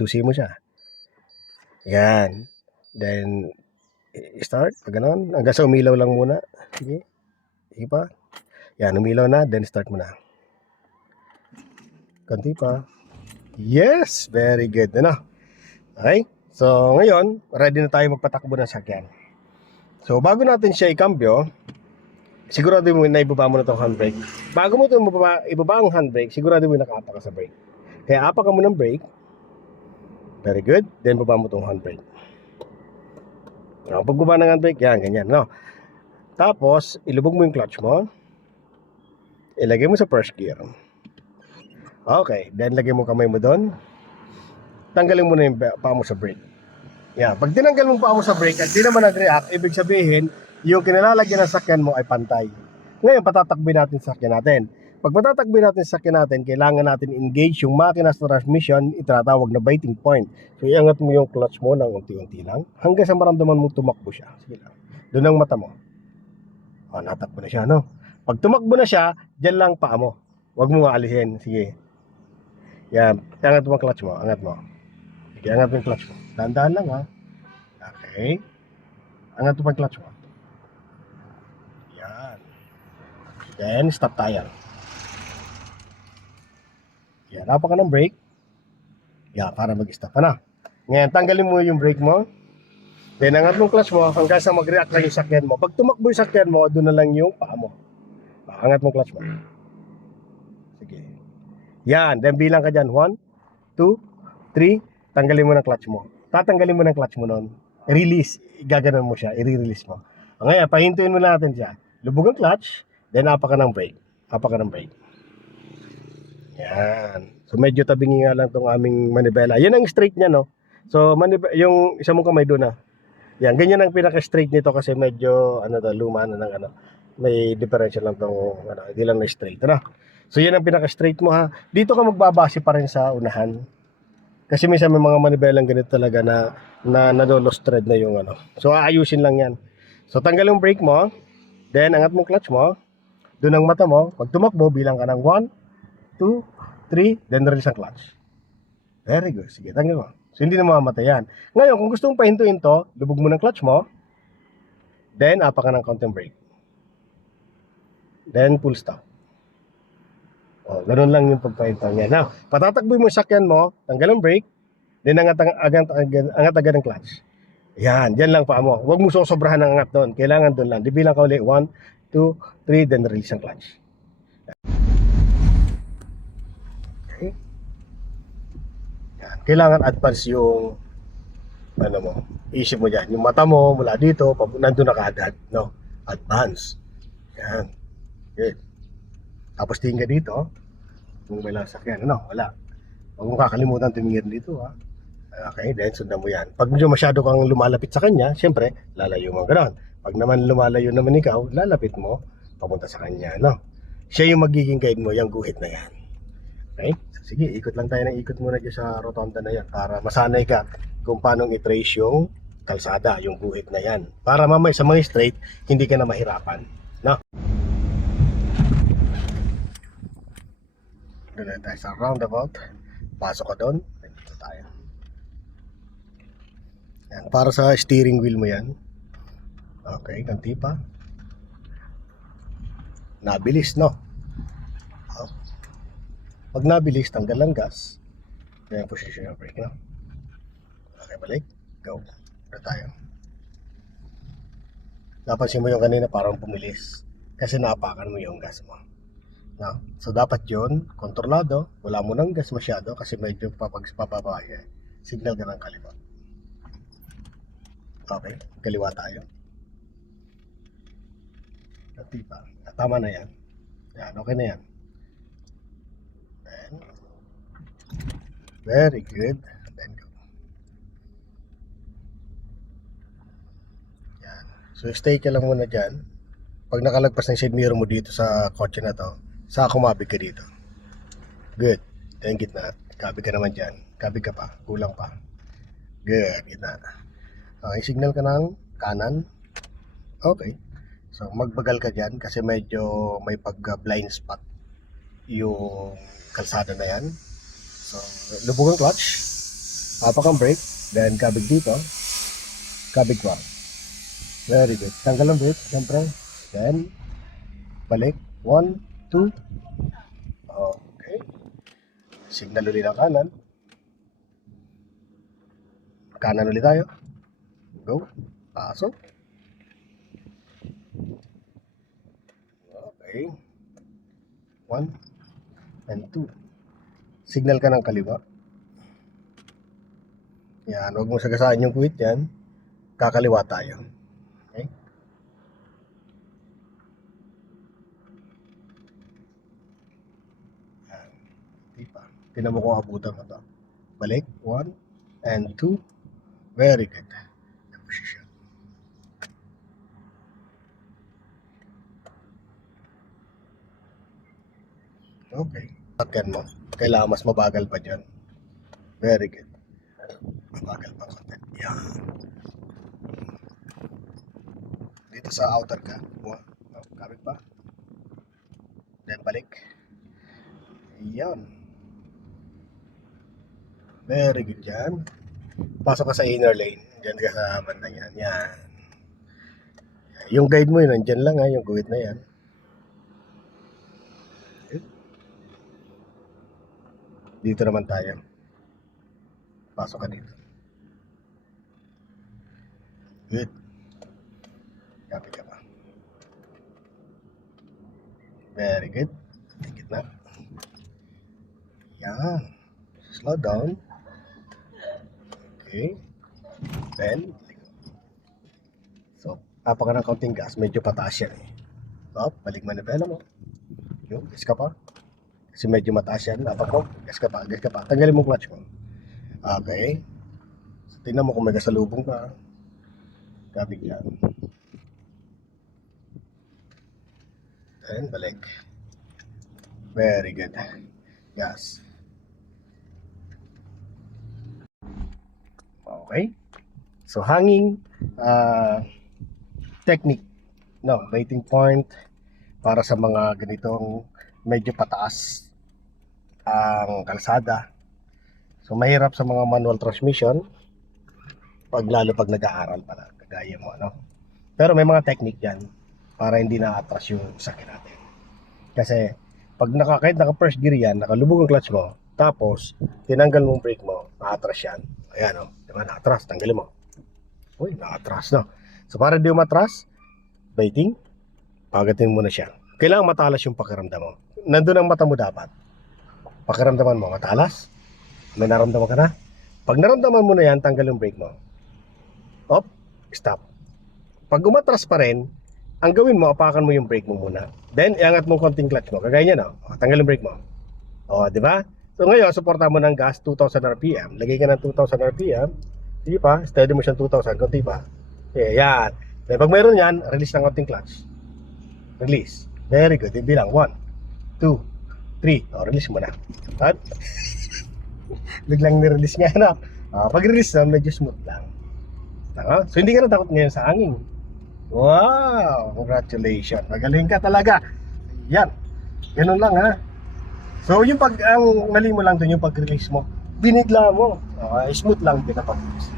tusi mo siya. Yan. Then, start. Ganon. Hanggang sa umilaw lang muna. Sige. Sige pa. Yan, umilaw na. Then, start mo na. Konti pa. Yes! Very good. Ano? Okay? So, ngayon, ready na tayo magpatakbo ng sakyan. So, bago natin siya ikambyo, sigurado mo na ibaba mo na itong handbrake. Bago mo ito ibaba ang handbrake, sigurado mo nakaapa ka sa brake. Kaya apa ka mo ng brake. Very good. Then, baba mo itong handbrake. Pagbaba ng handbrake, yan, ganyan. No? Tapos, ilubog mo yung clutch mo. Ilagay mo sa first gear. Okay. Then, lagay mo kamay mo doon. Tanggalin mo na yung paa mo sa brake. Yan. Pag tinanggal mo paa mo sa brake at di naman nag-react, ibig sabihin, yung kinalalagyan ng sakyan mo ay pantay. Ngayon, patatakbi natin sa sakyan natin. Pag patatakbi natin sa sakyan natin, kailangan natin engage yung makina sa transmission, itinatawag na biting point. So, iangat mo yung clutch mo ng unti-unti lang hanggang sa maramdaman mong tumakbo siya. Sige lang. Doon ang mata mo. O, natakbo na siya, no? Pag tumakbo na siya, dyan lang paa mo. Huwag mo aalisin. Sige. Yan. Iangat mo ang clutch mo. Angat mo. Sige, angat mo yung clutch mo. Dahan-dahan lang, ha? Okay. Angat mo ang clutch mo. Yan. Then, stop tayo. Yan. Hapa ka ng brake. Yan, para mag-stop ka na. Ngayon, tanggalin mo yung brake mo. Then, angat mo yung clutch mo hanggang sa mag-react lang yung sakyan mo. Pag tumakbo yung sakyan mo, doon na lang yung paa mo. Angat mo yung clutch mo. Sige. Yan. Then, bilang ka dyan. 1, 2, 3. Tanggalin mo ng clutch mo. Tatanggalin mo ng clutch mo nun. Release. Gaganon mo siya. I-release mo. Ngayon, pahintuin mo natin siya. Lubog ang clutch. Then, apa ka ng brake. Apa ka ng brake. Yan. So, medyo tabingi nga lang itong aming manibela. Yan ang straight niya, no? So, yung isa mong kamay doon, yan. Ganyan ang pinaka-straight nito kasi medyo, luma na ng may differential lang itong, hindi lang na straight, So, yan ang pinaka-straight mo, ha? Dito ka magbabase pa rin sa unahan. Kasi minsan may mga manibelang ganito talaga na nado-lost thread na yung So, aayusin lang yan. So, tanggal yung brake mo. Then, angat mo clutch mo. Doon ang mata mo. Pag tumakbo, bilang ka ng 1, 2, 3. Then, release ang clutch. Very good. Sige, tanggal mo. So, hindi na mamamatay yan. Ngayon, kung gusto mong pahintuin to, lubog mo ng clutch mo. Then, apa ka ng counting brake. Then, full stop. O, ganun lang yung pagpahintuan niya. Now, patatakbo mo yung sakyan mo, tanggal ang brake, then angat agad ang clutch. Yan, dyan lang paa mo. Huwag mo sosobrahan ng angat doon. Kailangan doon lang. Di bilang ka ulit. 1, 2, 3, then release ang clutch. Okay. Yan. Kailangan advance yung isip mo dyan. Yung mata mo, mula dito, nandun na kaagad. No? Advance. Yan. Okay. Tapos tingin ka dito, kung may lasakyan, wala. Huwag mong kakalimutan tumingin dito, ha. Okay, then sundan mo yan. Pag medyo masyado kang lumalapit sa kanya, siyempre, lalayo mo gano'n. Pag naman lumalayo naman ikaw, lalapit mo, papunta sa kanya, Siya yung magiging guide mo, yung guhit na yan. Okay? So, sige, ikot lang tayo ng ikot muna dyan sa rotonda na yan para masanay ka kung paano i-trace yung kalsada, yung guhit na yan. Para mamaya sa mga straight, hindi ka na mahirapan, Doon tayo sa roundabout. Pasok ka doon. Dito tayo. Yan, para sa steering wheel mo yan. Okay, kanti pa. Nabilis, Pag nabilis, tanggal ang gas. Yan yung position ng brake, Okay, balik. Go. Doon tayo. Napansin mo yung kanina parang pumilis. Kasi naapakan mo yung gas mo. So, dapat yun, kontrolado. Wala mo ng gas masyado kasi medyo papababa yan. Signal ka ng kaliwa. Okay, kaliwa tayo. Tipa. Tama na yan. Yan, okay na yan. Then, very good. Then go. Yan. So, stay ka lang muna dyan. Pag nakalagpas ng side mirror mo dito sa kotse na to, kumabig ka dito. Good. Then gitna. Kabig ka naman dyan. Kabig ka pa. Kulang pa. Good. Gitna. Okay, signal ka ng kanan. Okay. So, magbagal ka dyan kasi medyo may pag-blind spot yung kalsada na yan. So, lubog ang clutch. Hapak ang brake. Then, kabig dito. Kabig pa. Very good. Tanggal ang brake, siyempre. Then, balik. 1, 2. Okay. Signal ulit ang kanan. Kanan ulit tayo. Go. Pasok. Okay. 1 and 2. Signal ka ng kaliwa. Yan. Huwag mo sagasaan yung quit yan. Kakaliwa tayo. Okay. Yan. Diba? Tinan mo kung abutan mo to. Balik. 1 and 2. Very good. Position. Okay. Sakyan mo. Kailangan mas mabagal pa dyan. Very good. Mabagal pa konti. Yan. Dito sa outer ka. Kabit pa. Then balik. Yan. Very good dyan. Pasok ka sa inner lane. Diyan ka sa banda yan. Yan. Yung guide mo yun, nandyan lang ha. Yung guide na yan. Okay. Dito naman tayo. Pasok ka dito. Good. Kapit ka pa. Very good. Tingit na. Yan. Slow down. Okay. Then, so, apa ka ng kaunting gas, medyo pataas yan eh. So, balik manibela mo. Yung, gas ka pa. Kasi medyo mataas yan. Apak mo, gas ka pa, gas ka pa. Tanggalin mo clutch mo. Okay. So, tingnan mo kung may kasalubong ka. Kabig yan. Then, balik. Very good. Gas. Okay. So, hanging technique, no, braking point para sa mga ganitong medyo pataas ang kalsada. So, mahirap sa mga manual transmission lalo pag nag-aaral pala, kagaya mo, no? Pero may mga technique yan para hindi na-atras yung sakyan natin. Kasi, pag kahit naka first gear yan, nakalubog ang clutch mo, tapos, tinanggal mo yung brake mo, na-atras yan. Ayan, o. Diba, na-atras, tanggalin mo. Uy, na-atras, no? So, para di umatras, braking, pagatin mo na siya. Kailangan matalas yung pakiramdam mo. Nandun ang mata mo dapat. Pakiramdaman mo, matalas. May naramdaman ka na. Pag naramdaman mo na yan, tanggal yung brake mo. Op, stop. Pag umatras pa rin, ang gawin mo, apakan mo yung brake mo muna. Then, iangat mo konting clutch mo. Kagaya niya, no? O, tanggal yung brake mo. O, di ba? So, ngayon, suportahan mo ng gas, 2,000 RPM. Lagay ka ng 2,000 RPM. Di pa? Steady mo siyang 2,000. Kunti pa. Okay, yan. Then, pag mayroon yan, release ng konting clutch. Release. Very good. Bilang 1, 2, 3. O, release mo na. At, biglang nirelease nga na. Pag-release na, medyo smooth lang. So, hindi ka na takot ngayon sa hangin. Wow! Congratulations. Magaling ka talaga. Yan. Ganun lang, ha. So, yung ang mali mo lang dun, yung pag-release mo, binigla mo. Smooth lang din na pag-release.